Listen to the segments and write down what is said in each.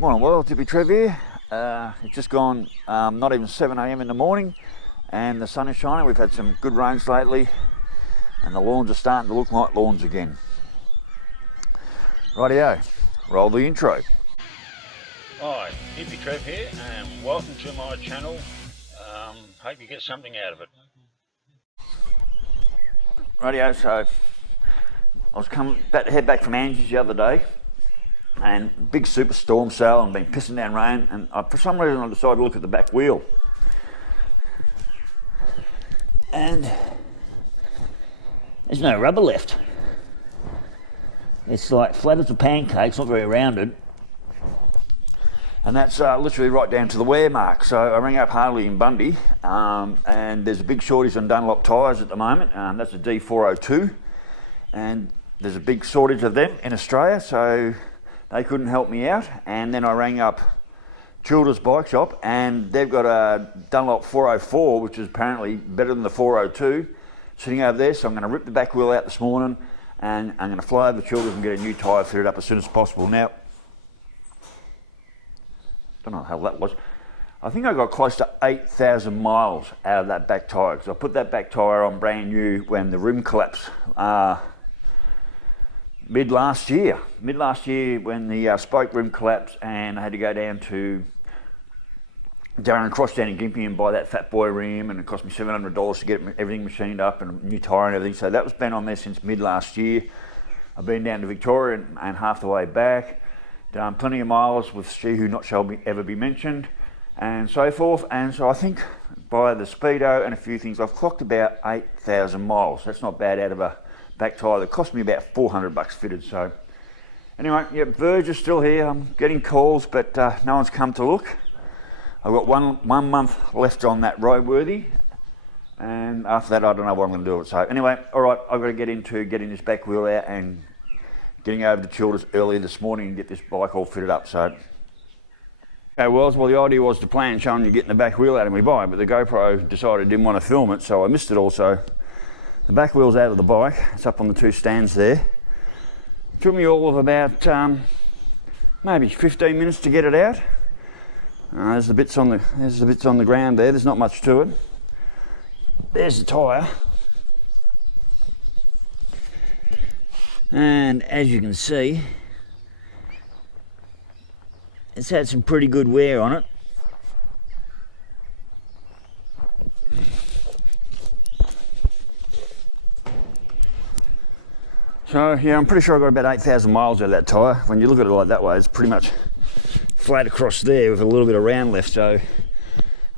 Morning world, Hippy Trev here. It's just gone not even 7 a.m. in the morning and the sun is shining. We've had some good rains lately and the lawns are starting to look like lawns again. Rightio, roll the intro. Hi, Hippy Trev here and welcome to my channel. Hope you get something out of it. Rightio, so I was about to head back from Angie's the other day and big super storm sail and been pissing down rain, and for some reason I decided to look at the back wheel and there's no rubber left. It's like flat as a pancake, it's not very rounded, and that's literally right down to the wear mark. So I rang up Harley in Bundy and there's a big shortage on Dunlop tyres at the moment. That's a D402 and there's a big shortage of them in Australia, so they couldn't help me out. And then I rang up Chillders bike shop and they've got a Dunlop 404, which is apparently better than the 402, sitting over there. So I'm going to rip the back wheel out this morning and I'm going to fly over to Chillders and get a new tyre fitted up as soon as possible. Now, don't know how that was. I think I got close to 8,000 miles out of that back tyre, because I put that back tyre on brand new when the rim collapsed mid last year when the spoke rim collapsed, and I had to go down to Darren Cross down in Gympie and buy that Fat Boy rim, and it cost me $700 to get everything machined up and a new tyre and everything. So that was been on there since mid last year. I've been down to Victoria and half the way back, done plenty of miles with She Who Not Shall Ever Be Mentioned and so forth. And so I think by the speedo and a few things, I've clocked about 8,000 miles. That's not bad out of a back tyre that cost me about $400 fitted. So anyway, yeah, Verge is still here. I'm getting calls, but no one's come to look. I've got one month left on that roadworthy, and after that I don't know what I'm going to do with it. So anyway, all right, I've got to get into getting this back wheel out and getting over to Chillders early this morning and get this bike all fitted up. So okay, well the idea was to plan showing you getting the back wheel out of my bike, but the GoPro decided it didn't want to film it, so I missed it all. So the back wheel's out of the bike, it's up on the two stands there. It took me all of about maybe 15 minutes to get it out. There's the bits on the ground there, there's not much to it. There's the tyre. And as you can see, it's had some pretty good wear on it. So yeah, I'm pretty sure I got about 8,000 miles out of that tyre. When you look at it like that way, it's pretty much flat across there with a little bit of round left. So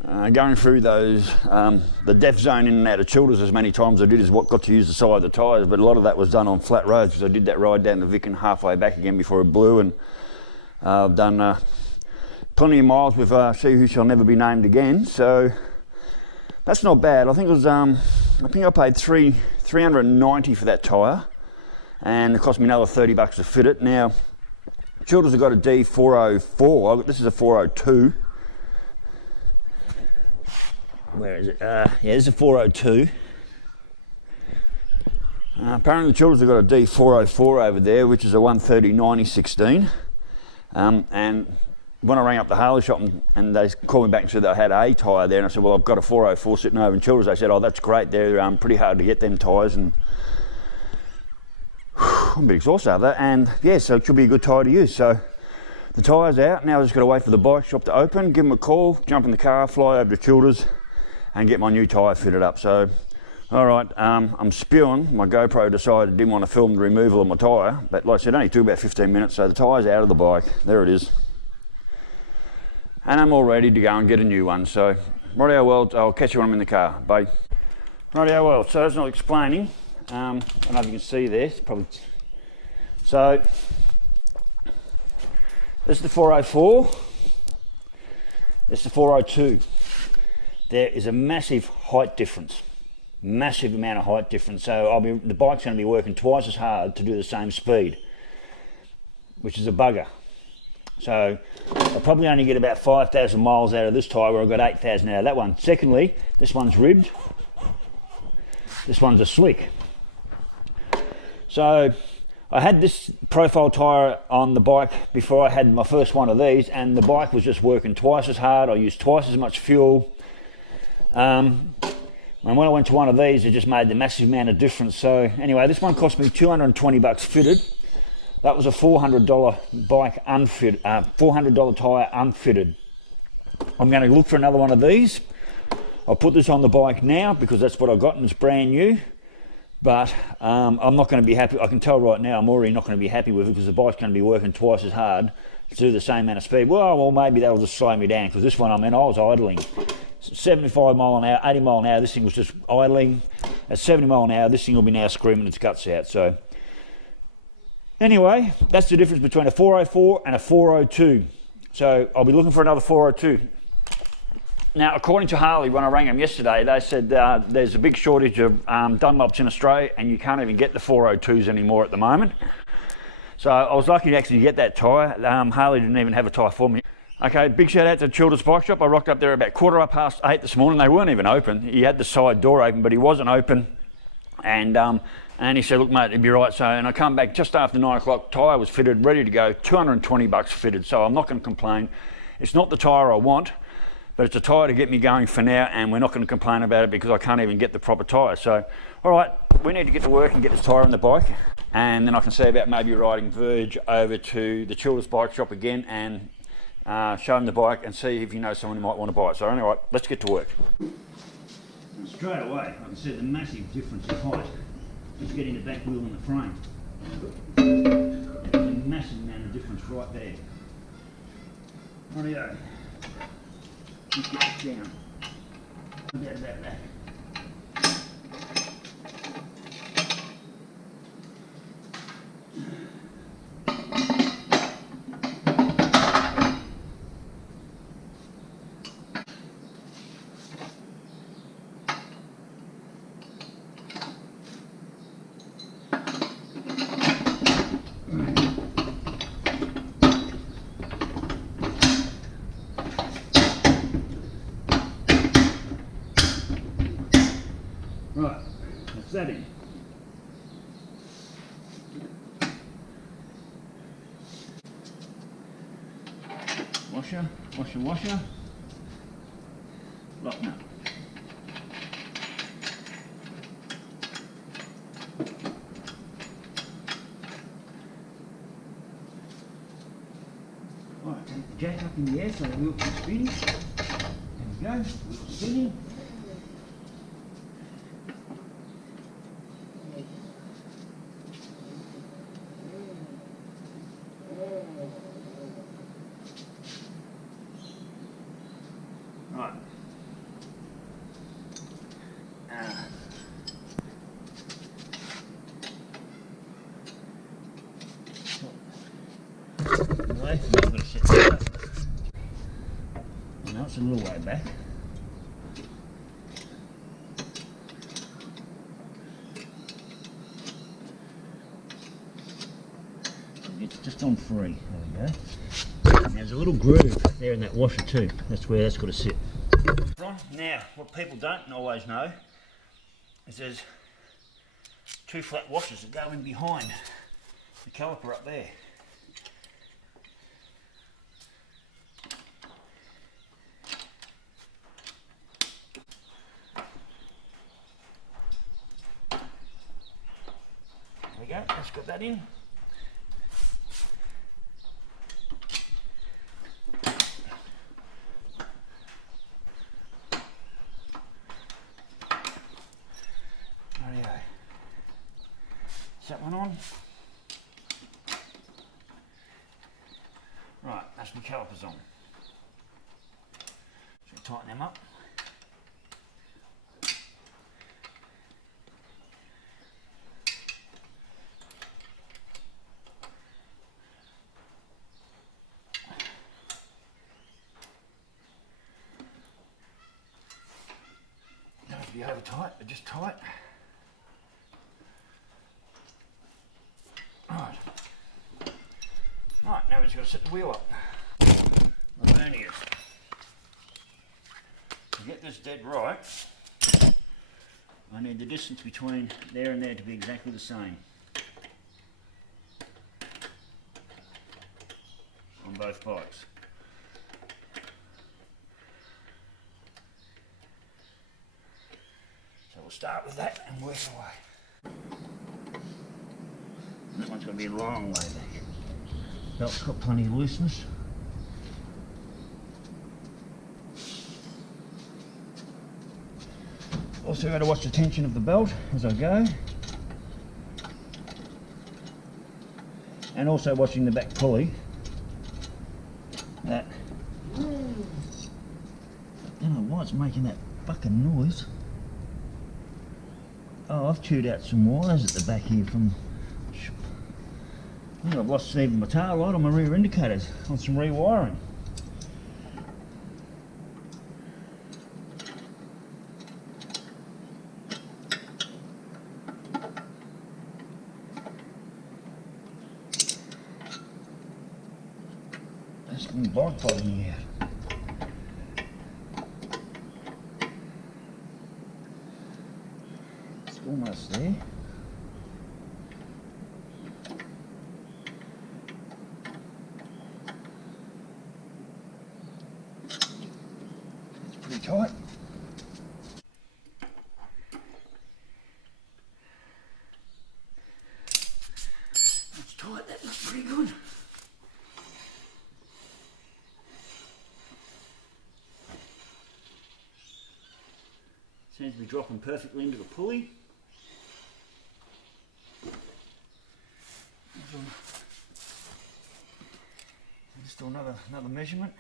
going through those, the depth zone in and out of Chillders as many times as I did is what got to use the side of the tyres, but a lot of that was done on flat roads, because I did that ride down to Vic and halfway back again before it blew, and I've done plenty of miles with She Who Shall Never Be Named Again. So that's not bad. I think it was I think I paid $390 for that tyre, and it cost me another $30 to fit it. Now, Chillders have got a D404. This is a 402. Where is it? Yeah, this is a 402. Apparently, Chillders have got a D404 over there, which is a 130/90/16. And when I rang up the Harley shop and they called me back and said they had a tyre there, and I said, well, I've got a 404 sitting over in Chillders. They said, oh, that's great. They're pretty hard to get them tyres, and I'm a bit exhausted over that. And yeah, so it should be a good tyre to use. So the tyre's out. Now I've just got to wait for the bike shop to open, give them a call, jump in the car, fly over to Chillders and get my new tyre fitted up. So, all right, I'm spewing. My GoPro decided it didn't want to film the removal of my tyre, but like I said, it only took about 15 minutes, so the tyre's out of the bike. There it is. And I'm all ready to go and get a new one. So, rightio world, I'll catch you when I'm in the car. Bye. Rightio world, so that's not explaining. I don't know if you can see there, it's probably... So, this is the 404, this is the 402. There is a massive height difference, massive amount of height difference. So the bike's going to be working twice as hard to do the same speed, which is a bugger. So I'll probably only get about 5,000 miles out of this tyre, where I've got 8,000 out of that one. Secondly, this one's ribbed, this one's a slick. So I had this profile tyre on the bike before I had my first one of these, and the bike was just working twice as hard. I used twice as much fuel. And when I went to one of these, it just made the massive amount of difference. So anyway, this one cost me $220 fitted. That was a $400 bike unfitted, $400 tyre unfitted. I'm going to look for another one of these. I'll put this on the bike now because that's what I got and it's brand new. But I'm not going to be happy. I can tell right now I'm already not going to be happy with it because the bike's going to be working twice as hard to do the same amount of speed. Well, maybe that'll just slow me down because this one, I was idling. 75 mile an hour, 80 mile an hour, this thing was just idling. At 70 mile an hour, this thing will be now screaming its guts out. So anyway, that's the difference between a 404 and a 402. So I'll be looking for another 402. Now, according to Harley, when I rang them yesterday, they said there's a big shortage of Dunlops in Australia and you can't even get the 402s anymore at the moment. So I was lucky to actually get that tyre. Harley didn't even have a tyre for me. Okay, big shout out to Chillders Bike Shop. I rocked up there about 8:15 this morning. They weren't even open. He had the side door open, but he wasn't open. And he said, look, mate, it'd be right. So, and I come back just after 9 o'clock. Tyre was fitted, ready to go. $220 fitted. So I'm not going to complain. It's not the tyre I want, but it's a tyre to get me going for now. And we're not going to complain about it because I can't even get the proper tyre. So, all right, we need to get to work and get this tyre on the bike. And then I can see about maybe riding Verge over to the Chillders Bike Shop again and show him the bike and see if you know someone who might want to buy it. So anyway, let's get to work. And straight away, I can see the massive difference in height just getting the back wheel and the frame. There's a massive amount of difference right there. Rightio. Let's get this down. About that. Right, that's that in. Washer. Lock nut. Right, take the jack up in the air so the wheel can spin. There we go, wheel spinning. Right. Away. I've got to set that up. Now it's a little way back. It's just on free. There we go. And there's a little groove there in that washer too. That's where that's got to sit. Now, what people don't always know is there's two flat washers that go in behind the caliper up there. There we go, let's got that in. That one on. Right, that's my calipers on. So tighten them up. Don't have to be over tight, but just tight. Right, now we're just going to set the wheel up. The verniers. To get this dead right, I need the distance between there and there to be exactly the same. both bikes. So we'll start with that and work away. That one's going to be a long way back. Belt's got plenty of looseness. Also got to watch the tension of the belt as I go. And also watching the back pulley. That, I don't know why it's making that fucking noise. Oh, I've chewed out some wires at the back here from... I think I've lost even my tail light on my rear indicators on some rewiring. That's been bike bothering me out. It's almost there. It's pretty tight. That's tight, that looks pretty good. Seems to be dropping perfectly into the pulley. Just do another measurement.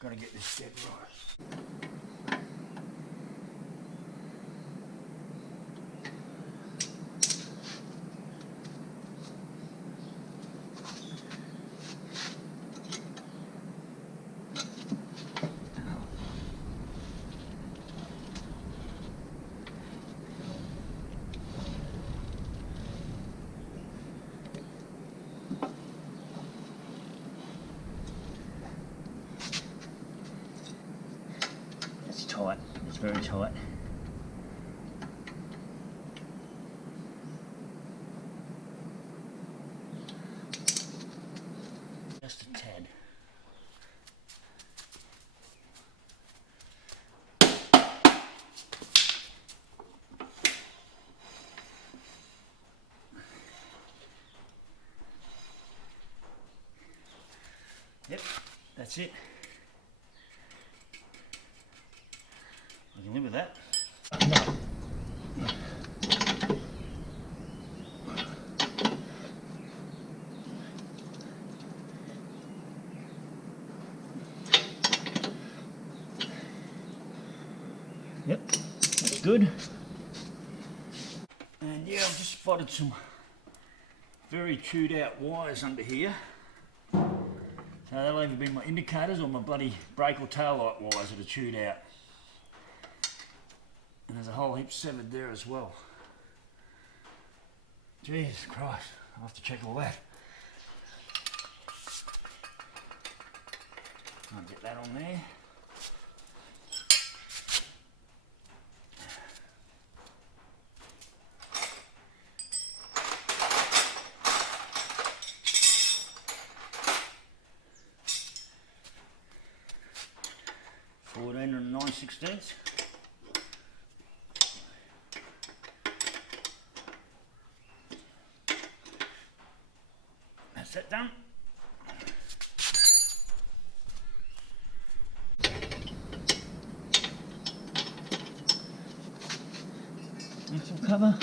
Got to get this dead right. Tight, it's very tight. Just a tad. Yep, that's it. I can live with that. Yep, that's good. And yeah, I've just spotted some very chewed out wires under here. So that'll either be my indicators or my bloody brake or tail light wires that are chewed out. And there's a whole heap severed there as well. Jesus Christ, I'll have to check all that. I'll get that on there. And 9/16. That's that done. Axle cover.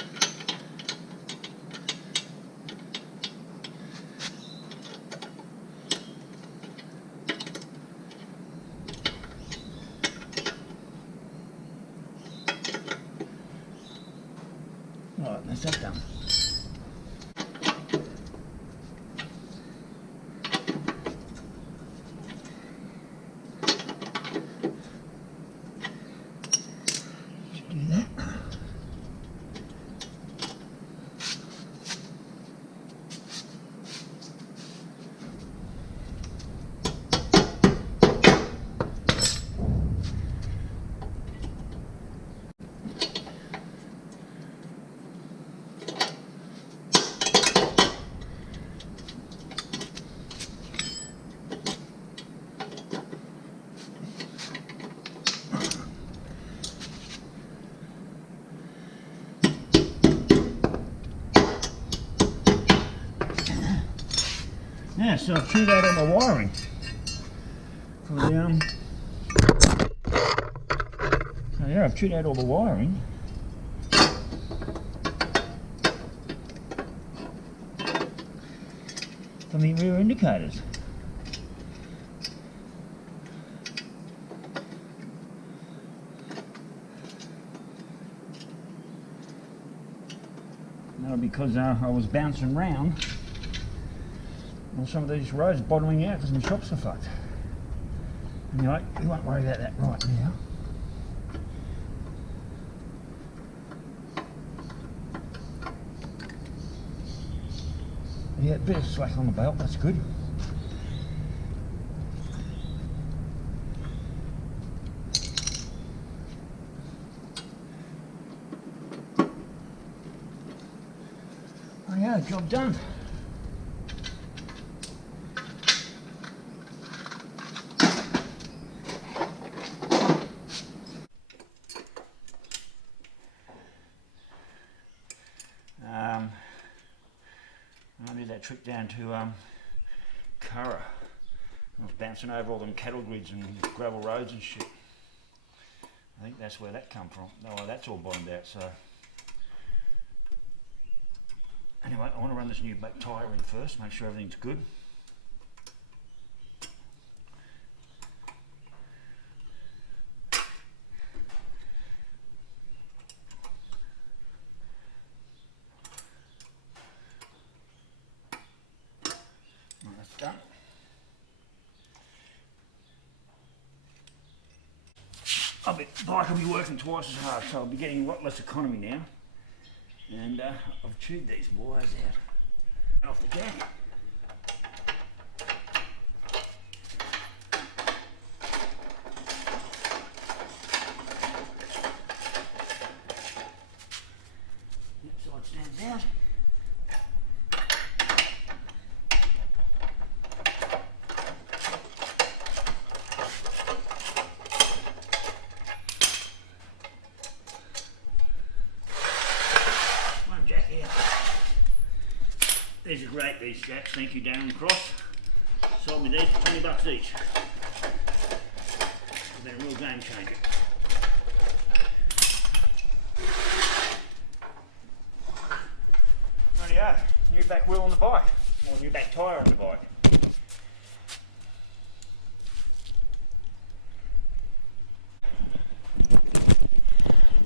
Alright, that's that done. Do that. Yeah, so I've chewed out all my wiring for the so yeah, I've chewed out all the wiring. For the rear indicators. No, because I was bouncing around on some of these roads, bottoming out because my shops are fucked. Anyway, we won't worry about that right now. Yeah, a bit of slack on the belt, that's good. Oh yeah, job done. I did that trip down to Tyre. I was bouncing over all them cattle grids and gravel roads and shit. I think that's where that come from. Oh, that's all bottomed out, so. Anyway, I want to run this new back tyre in first, make sure everything's good. That's done. Bike will be working twice as hard, so I'll be getting a lot less economy now. And I've chewed these wires out off the jack. That side stands out. These are great, these jacks. Thank you, Darren Cross. Sold me these for $20 each. It's been a real game changer. Rightio, new back wheel on the bike, or new back tyre on the bike.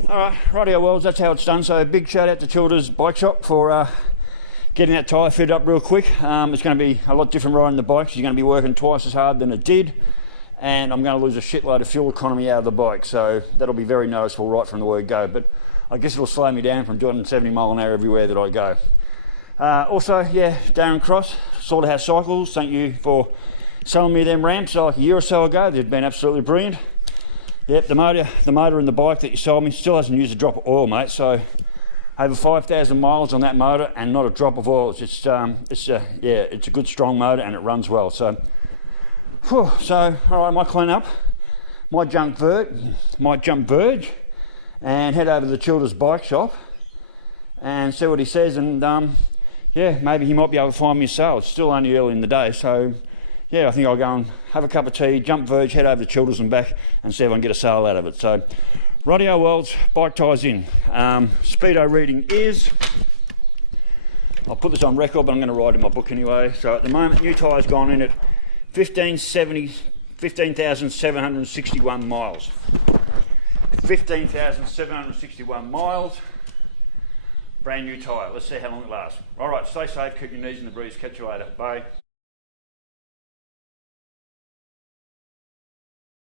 Alright, rightio worlds, that's how it's done. So big shout out to Chillders Bike Shop for getting that tyre fitted up real quick. It's going to be a lot different riding the bike. She's going to be working twice as hard than it did, and I'm going to lose a shitload of fuel economy out of the bike, so that'll be very noticeable right from the word go. But I guess it'll slow me down from doing 70 mile an hour everywhere that I go. Also, yeah, Darren Cross, Slaughterhouse Cycles, thank you for selling me them ramps like a year or so ago. They've been absolutely brilliant. Yep, the motor in the bike that you sold me still hasn't used a drop of oil, mate. So over 5,000 miles on that motor and not a drop of oil. It's a good strong motor and it runs well. So, all right, I might clean up, might jump Verge, and head over to the Chillders Bike Shop and see what he says. And yeah, maybe he might be able to find me a sale. It's still only early in the day, so yeah, I think I'll go and have a cup of tea, jump Verge, head over to Chillders and back, and see if I can get a sale out of it. So. Rightio worlds, bike tyres in. Speedo reading is, I'll put this on record, but I'm going to write in my book anyway. So at the moment, new tyres gone in at 15,761 miles. 15,761 miles, brand new tyre. Let's see how long it lasts. All right, stay safe, keep your knees in the breeze. Catch you later. Bye.